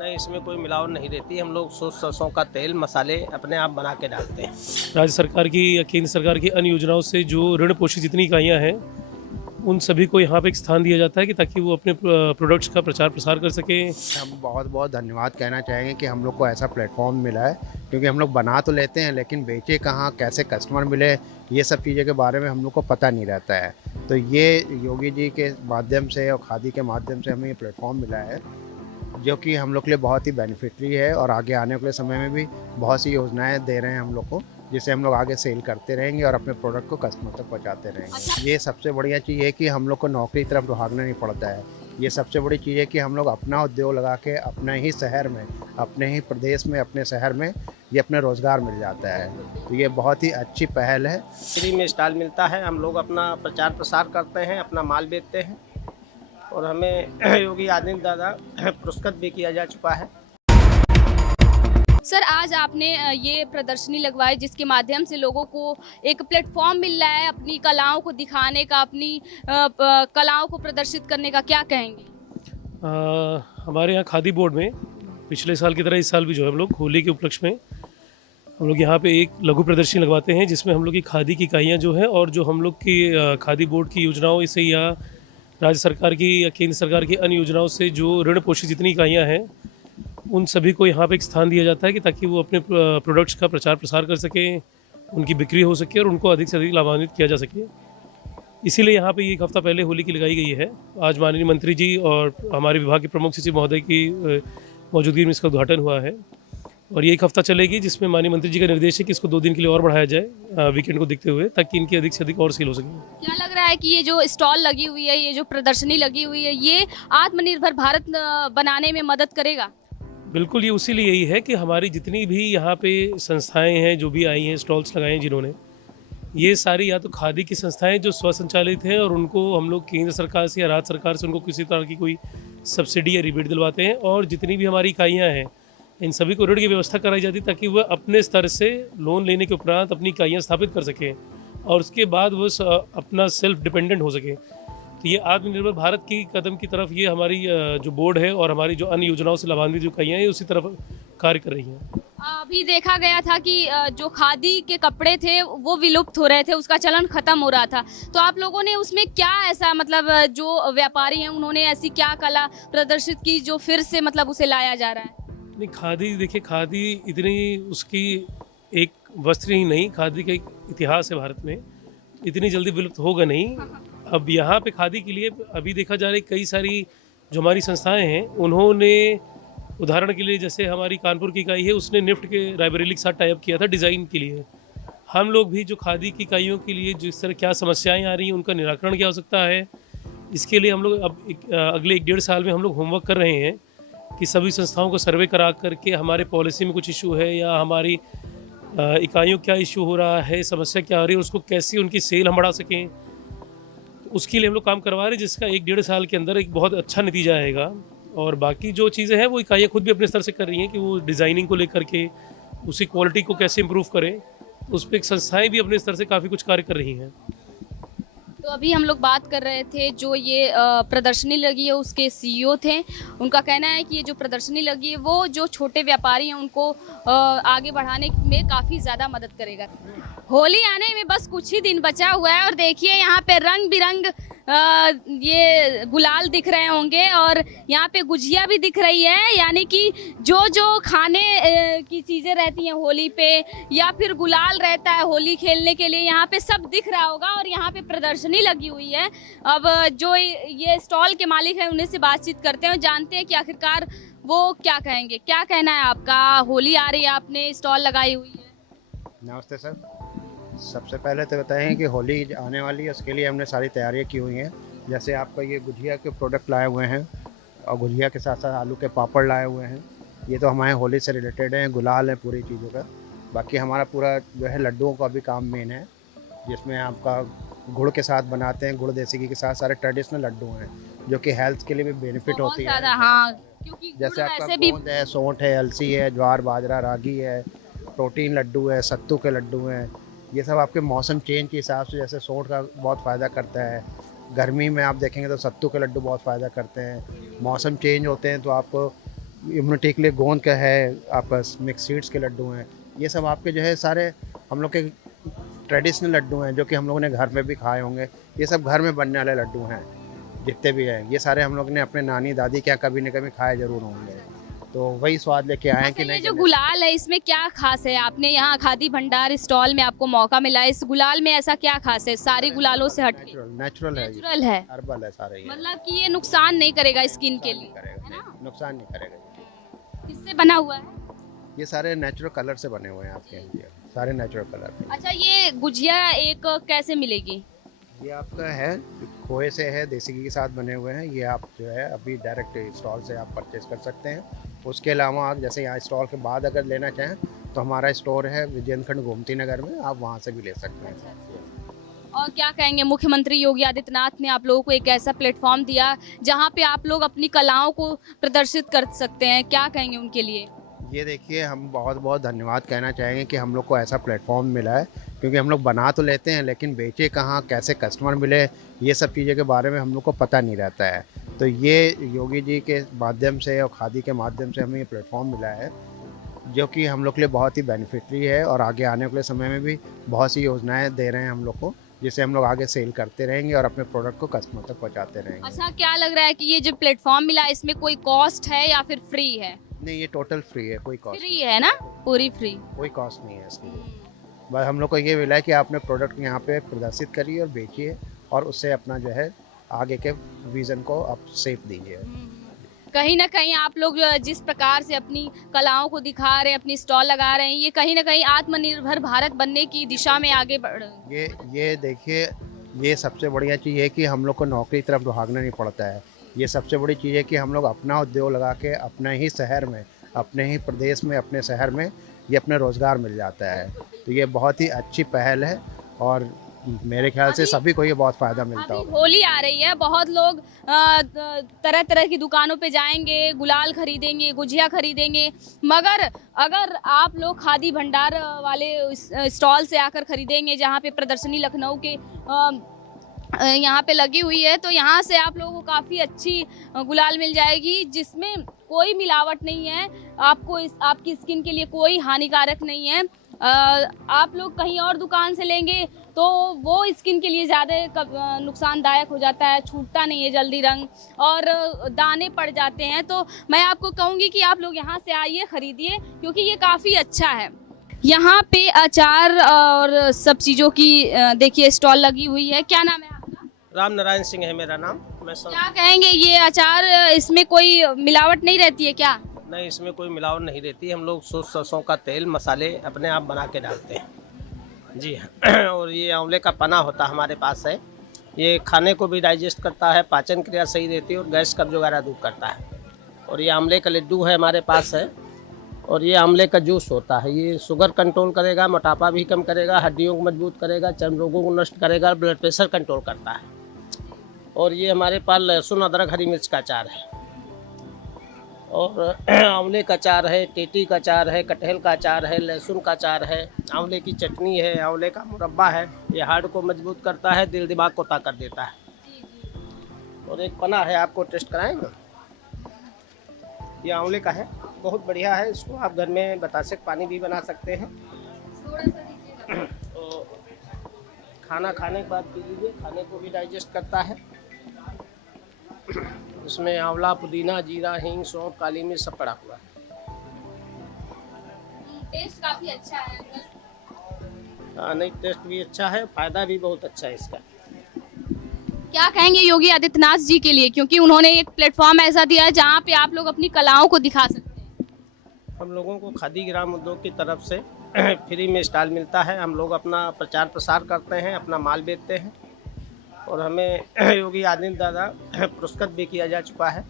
नहीं, इसमें कोई मिलावट नहीं रहती। हम लोग शुद्ध सरसों का तेल मसाले अपने आप बना के डालते हैं। राज्य सरकार की या केंद्र सरकार की अन्य योजनाओं से जो ऋण पोषित जितनी इकाइयाँ हैं उन सभी को यहाँ पे एक स्थान दिया जाता है कि ताकि वो अपने प्रोडक्ट्स का प्रचार प्रसार कर सकें। हम बहुत बहुत धन्यवाद कहना चाहेंगे कि हम लोग को ऐसा प्लेटफॉर्म मिला है, क्योंकि हम लोग बना तो लेते हैं लेकिन बेचे कहाँ, कैसे कस्टमर मिले, ये सब चीज़ों के बारे में हम लोग को पता नहीं रहता है। तो ये योगी जी के माध्यम से और खादी के माध्यम से हमें ये प्लेटफॉर्म मिला है, जो कि हम लोग के लिए बहुत ही बेनिफिटरी है और आगे आने वाले समय में भी बहुत सी योजनाएं दे रहे हैं हम लोग को, जिससे हम लोग आगे सेल करते रहेंगे और अपने प्रोडक्ट को कस्टमर तक पहुंचाते रहेंगे। ये सबसे बढ़िया चीज़ है कि हम लोग को नौकरी की तरफ भागना नहीं पड़ता है। ये सबसे बड़ी चीज़ है कि हम लोग अपना उद्योग लगा के अपने ही शहर में, अपने ही प्रदेश में, अपने शहर में ये अपने रोज़गार मिल जाता है। तो ये बहुत ही अच्छी पहल है। फ्री में स्टॉल मिलता है, हम लोग अपना प्रचार प्रसार करते हैं, अपना माल बेचते हैं और हमें योगी आदित्यनाथ पुरस्कृत भी किया जा चुका है। सर, आज आपने ये प्रदर्शनी लगवाई जिसके माध्यम से लोगों को एक प्लेटफॉर्म मिल रहा है अपनी कलाओं को दिखाने का, अपनी कलाओं को प्रदर्शित करने का, क्या कहेंगे? हमारे यहाँ खादी बोर्ड में पिछले साल की तरह इस साल भी जो है हम लोग होली के उपलक्ष्य में हम लोग यहाँ पे एक लघु प्रदर्शनी लगवाते हैं, जिसमें हम लोग की खादी की इकाइयाँ जो हैं और जो हम लोग की खादी बोर्ड की योजनाओं से या राज्य सरकार की या केंद्र सरकार की अन्य योजनाओं से जो ऋण पोषित जितनी इकाइयाँ हैं उन सभी को यहाँ पे एक स्थान दिया जाता है कि ताकि वो अपने प्रोडक्ट्स का प्रचार प्रसार कर सकें, उनकी बिक्री हो सके और उनको अधिक से अधिक लाभान्वित किया जा सके। इसीलिए यहाँ पे एक हफ़्ता पहले होली की लगाई गई है। आज माननीय मंत्री जी और हमारे विभाग के प्रमुख सचिव महोदय की मौजूदगी में इसका उद्घाटन हुआ है और ये एक हफ़्ता चलेगी, जिसमें माननीय मंत्री जी का निर्देश है कि इसको 2 दिन के लिए और बढ़ाया जाए वीकेंड को देखते हुए, ताकि इनकी अधिक से अधिक और सेल हो सके। क्या लग रहा है कि ये जो स्टॉल लगी हुई है, ये जो प्रदर्शनी लगी हुई है, ये आत्मनिर्भर भारत बनाने में मदद करेगा? बिल्कुल, ये उसी लिए यही है कि हमारी जितनी भी यहाँ पे संस्थाएं हैं जो भी आई हैं, स्टॉल्स लगाए हैं जिन्होंने, ये सारी या तो खादी की संस्थाएं जो स्वसंचालित हैं और उनको हम लोग केंद्र सरकार से या राज्य सरकार से उनको किसी तरह की कोई सब्सिडी या रिबेट दिलवाते हैं, और जितनी भी हमारी इकाइयाँ हैं इन सभी को ऋण की व्यवस्था कराई जाती है ताकि वह अपने स्तर से लोन लेने के उपरांत अपनी इकाइयाँ स्थापित कर सकें और उसके बाद वो अपना सेल्फ डिपेंडेंट हो सकें। तो ये आत्मनिर्भर भारत की कदम की तरफ ये हमारी जो बोर्ड है और हमारी जो अन्य योजनाओं से लाभान्वित जो इकाइयाँ हैं उसी तरफ कार्य कर रही हैं। अभी देखा गया था कि जो खादी के कपड़े थे वो विलुप्त हो रहे थे, उसका चलन खत्म हो रहा था, तो आप लोगों ने उसमें क्या ऐसा, मतलब जो व्यापारी हैं उन्होंने ऐसी क्या कला प्रदर्शित की जो फिर से मतलब उसे लाया जा रहा है? नहीं, खादी देखिए, खादी इतनी उसकी एक वस्त्र ही नहीं, खादी का एक इतिहास है भारत में, इतनी जल्दी विलुप्त होगा नहीं। अब यहाँ पे खादी के लिए अभी देखा जा रहा है कई सारी जो हमारी संस्थाएं हैं उन्होंने, उदाहरण के लिए जैसे हमारी कानपुर की इकाई है, उसने निफ्ट के रायबरेली के साथ टाइप किया था डिज़ाइन के लिए। हम लोग भी जो खादी की इकाइयों के लिए जिस तरह क्या समस्याएं आ रही हैं उनका निराकरण क्या हो सकता है, इसके लिए हम लोग अब अगले 1-1.5 साल में हम लोग होमवर्क कर रहे हैं कि सभी संस्थाओं को सर्वे करा करके हमारे पॉलिसी में कुछ इशू है या हमारी इकाइयों क्या इशू हो रहा है, समस्या क्या आ रही है, उसको कैसे उनकी सेल हम बढ़ा सकें, उसके लिए हम लोग काम करवा रहे हैं, जिसका 1-1.5 साल के अंदर एक बहुत अच्छा नतीजा आएगा। और बाकी जो चीज़ें हैं वो इकाइयाँ खुद भी अपने स्तर से कर रही हैं कि वो डिज़ाइनिंग को लेकर के उसी क्वालिटी को कैसे इम्प्रूव करें, उस पर एक संस्थाएँ भी अपने स्तर से काफ़ी कुछ कार्य कर रही हैं। तो अभी हम लोग बात कर रहे थे, जो ये प्रदर्शनी लगी है उसके सीईओ थे, उनका कहना है कि ये जो प्रदर्शनी लगी है वो जो छोटे व्यापारी हैं उनको आगे बढ़ाने में काफ़ी ज़्यादा मदद करेगा। होली आने में बस कुछ ही दिन बचा हुआ है और देखिए यहाँ पे रंग बिरंग ये गुलाल दिख रहे होंगे और यहाँ पे गुजिया भी दिख रही है, यानी कि जो जो खाने की चीज़ें रहती हैं होली पे या फिर गुलाल रहता है होली खेलने के लिए, यहाँ पे सब दिख रहा होगा। और यहाँ पे प्रदर्शनी लगी हुई है। अब जो ये स्टॉल के मालिक हैं उन्हीं से बातचीत करते हैं, जानते हैं कि आखिरकार वो क्या कहेंगे। क्या कहना है आपका? होली आ रही है, आपने स्टॉल लगाई हुई है। नमस्ते सर, सबसे पहले तो बताएं कि होली आने वाली है, उसके लिए हमने सारी तैयारियां की हुई हैं। जैसे आपका ये गुजिया के प्रोडक्ट लाए हुए हैं और गुजिया के साथ साथ आलू के पापड़ लाए हुए हैं, ये तो हमारे होली से रिलेटेड हैं, गुलाल है पूरी चीज़ों का। बाकी हमारा पूरा जो है लड्डुओं का भी काम मेन है, जिसमें आपका गुड़ के साथ बनाते हैं, गुड़ देसी घी के साथ सारे ट्रेडिशनल लड्डू हैं जो कि हेल्थ के लिए भी बेनिफिट होती है। हाँ, क्योंकि जैसे आपका गोंद है, सौंठ है, अलसी है, ज्वार बाजरा रागी है, प्रोटीन लड्डू है, सत्तू के लड्डू हैं, ये सब आपके मौसम चेंज के हिसाब से, जैसे सौंठ का बहुत फ़ायदा करता है, गर्मी में आप देखेंगे तो सत्तू के लड्डू बहुत फ़ायदा करते हैं। मौसम चेंज होते हैं तो आपको इम्यूनिटी के लिए गोंद का है, आपका मिक्स सीड्स के लड्डू हैं। ये सब आपके जो है सारे हम लोग के ट्रेडिशनल लड्डू हैं, जो कि हम लोगों ने घर में भी खाए होंगे। ये सब घर में बनने वाले लड्डू हैं जितने भी हैं। ये सारे हम लोग ने अपने नानी दादी के यहाँ कभी न कभी खाए ज़रूर होंगे, तो वही स्वाद लेके आए हैं कि अच्छा, ये नहीं। जो गुलाल है इसमें क्या खास है? आपने यहाँ खादी भंडार स्टॉल में आपको मौका मिला, इस गुलाल में ऐसा क्या खास है सारी गुलालों से हटके? नेचुरल है, नेचुरल है, हर्बल है सारे। ये मतलब कि ये नुकसान नहीं करेगा स्किन के लिए, करेगा, है ना? नुकसान नहीं करेगा। किससे बना हुआ है? ये सारे नेचुरल कलर से बने हुए हैं आपके, ये सारे नेचुरल कलर। अच्छा, ये गुजिया एक कैसे मिलेगी? ये आपका है खोए से है, देसी घी के साथ बने हुए हैं। ये आप जो है अभी डायरेक्ट स्टॉल से आप परचेज कर सकते हैं। उसके अलावा आप जैसे यहाँ स्टॉल के बाद अगर लेना चाहें तो हमारा स्टोर है विजयन खंड गोमती नगर में, आप वहाँ से भी ले सकते हैं। और क्या कहेंगे, मुख्यमंत्री योगी आदित्यनाथ ने आप लोगों को एक ऐसा प्लेटफॉर्म दिया जहाँ पे आप लोग अपनी कलाओं को प्रदर्शित कर सकते हैं, क्या कहेंगे उनके लिए? ये देखिए, हम बहुत बहुत धन्यवाद कहना चाहेंगे कि हम लोग को ऐसा प्लेटफॉर्म मिला है, क्योंकि हम लोग बना तो लेते हैं लेकिन बेचे कहाँ, कैसे कस्टमर मिले, ये सब चीज़ों के बारे में हम लोग को पता नहीं रहता है। तो ये योगी जी के माध्यम से और खादी के माध्यम से हमें ये प्लेटफॉर्म मिला है, जो कि हम लोग के लिए बहुत ही बेनिफिटरी है। और आगे आने वाले समय में भी बहुत सी योजनाएं दे रहे हैं हम लोग को, जिससे हम लोग आगे सेल करते रहेंगे और अपने प्रोडक्ट को कस्टमर तक पहुँचाते रहेंगे। अच्छा, क्या लग रहा है कि ये जो प्लेटफॉर्म मिला इसमें कोई कॉस्ट है या फिर फ्री है? नहीं, ये टोटल फ्री है, कोई कॉस्ट फ्री है ना, पूरी फ्री, कोई कॉस्ट नहीं है इसके लिए। बस हम लोग को ये मिला है कि आप अपने प्रोडक्ट यहाँ पे प्रदर्शित करिए और बेचिए, और उससे अपना जो है आगे के विजन को आप सेफ दीजिए। कहीं ना कहीं आप लोग जिस प्रकार से अपनी कलाओं को दिखा रहे हैं, अपनी स्टॉल लगा रहे हैं, ये कहीं ना कहीं आत्मनिर्भर भारत बनने की दिशा में आगे बढ़ ये देखिए, ये सबसे बढ़िया चीज़ है कि हम लोग को नौकरी की तरफ भागना नहीं पड़ता है। ये सबसे बड़ी चीज़ है कि हम लोग अपना उद्योग लगा के अपने ही शहर में, अपने ही प्रदेश में, अपने शहर में ये अपने रोज़गार मिल जाता है। तो ये बहुत ही अच्छी पहल है और मेरे ख्याल से सभी को ये बहुत फ़ायदा मिलता अभी होगा। होली आ रही है, बहुत लोग तरह तरह की दुकानों पे जाएंगे, गुलाल खरीदेंगे, गुजिया खरीदेंगे, मगर अगर आप लोग खादी भंडार वाले स्टॉल से आकर खरीदेंगे, जहाँ पे प्रदर्शनी लखनऊ के यहाँ पे लगी हुई है, तो यहाँ से आप लोगों को काफ़ी अच्छी गुलाल मिल जाएगी, जिसमें कोई मिलावट नहीं है, आपको आपकी स्किन के लिए कोई हानिकारक नहीं है। आप लोग कहीं और दुकान से लेंगे तो वो स्किन के लिए ज़्यादा नुकसानदायक हो जाता है, छूटता नहीं है जल्दी रंग और दाने पड़ जाते हैं। तो मैं आपको कहूँगी कि आप लोग यहाँ से आइए, ख़रीदिए, क्योंकि ये काफ़ी अच्छा है। यहाँ पे अचार और सब चीज़ों की देखिए स्टॉल लगी हुई है। क्या नाम है आपका? राम नारायण सिंह है मेरा नाम। मैं क्या कहेंगे, ये अचार इसमें कोई मिलावट नहीं रहती है क्या? नहीं, इसमें कोई मिलावट नहीं रहती। हम लोग शुद्ध सरसों का तेल, मसाले अपने आप बना के डालते हैं जी। और ये आंवले का पना होता हमारे पास है, ये खाने को भी डाइजेस्ट करता है, पाचन क्रिया सही रहती है और गैस कब्ज वगैरह दूर करता है। और ये आंवले का लड्डू है हमारे पास है, और ये आंवले का जूस होता है, ये शुगर कंट्रोल करेगा, मोटापा भी कम करेगा, हड्डियों को मजबूत करेगा, चर्म रोगों को नष्ट करेगा, ब्लड प्रेशर कंट्रोल करता है। और ये हमारे पास लहसुन, अदरक, हरी मिर्च का अचार है, और आंवले का अचार है, टेटी का अचार है, कटहल का अचार है, लहसुन का अचार है, आंवले की चटनी है, आंवले का मुरब्बा है। ये हार्ट को मजबूत करता है, दिल दिमाग को ताकत देता है। और एक पना है, आपको टेस्ट कराएंगे। ये आंवले का है, बहुत बढ़िया है। इसको आप घर में बतासे पानी भी बना सकते हैं। तो खाना खाने के बाद पी लीजिए, खाने को भी डाइजेस्ट करता है। इसमें आंवला, पुदीना, जीरा, हींग, सौंफ, काली मिर्च सब पड़ा हुआ है। टेस्ट काफी अच्छा है। हाँ, नहीं, टेस्ट भी अच्छा है, फायदा भी बहुत अच्छा है इसका। क्या कहेंगे योगी आदित्यनाथ जी के लिए, क्योंकि उन्होंने एक प्लेटफॉर्म ऐसा दिया है जहाँ पे आप लोग अपनी कलाओं को दिखा सकते हैं। हम लोगों को खादी ग्राम उद्योग की तरफ से फ्री में स्टॉल मिलता है। हम लोग अपना प्रचार प्रसार करते हैं, अपना माल बेचते हैं, और हमें योगी आदित्यनाथ दादा पुरस्कृत भी किया जा चुका है।